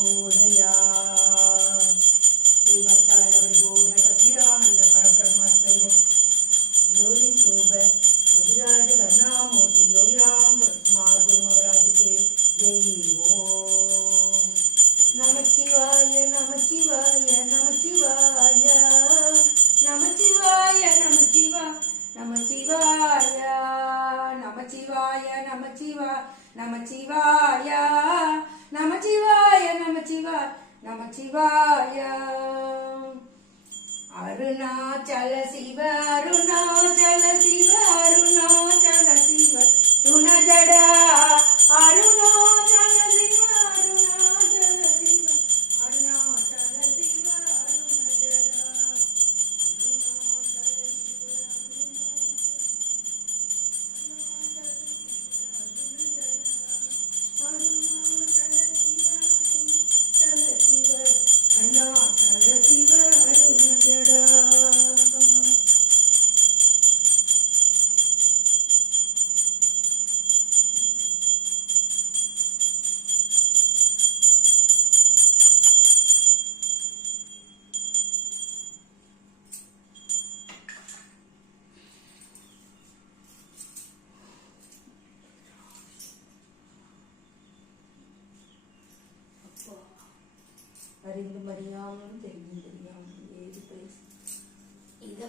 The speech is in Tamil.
नमोदया श्रीमत्तानंद सच्चिदानंद परब्रह्मस्वरूप योगी स्वरूप अभिराज करुणामूर्ति योगिराम कुमार गुरु महाराज के जय ओम। नमः शिवाय नमः शिवाय नमः शिवाय नमः शिवाय नमः शिवाय नमः शिवाय नमः शिवाय नमः शिवाय नमः शिवाय नमः शिवाय नमः शिवाय नमः शिवाय। अरुणाचल शिव अरुणाचल शिव अरुणाचल शिव तुन जड़ा अरुणाचल शिव अरुणाचल शिव अरुणाचल शिव अरुण जड़ा அறிந்தும் அறியாமலும் தெரிந்தும் தெரியாமலும் ஏது பேச இதை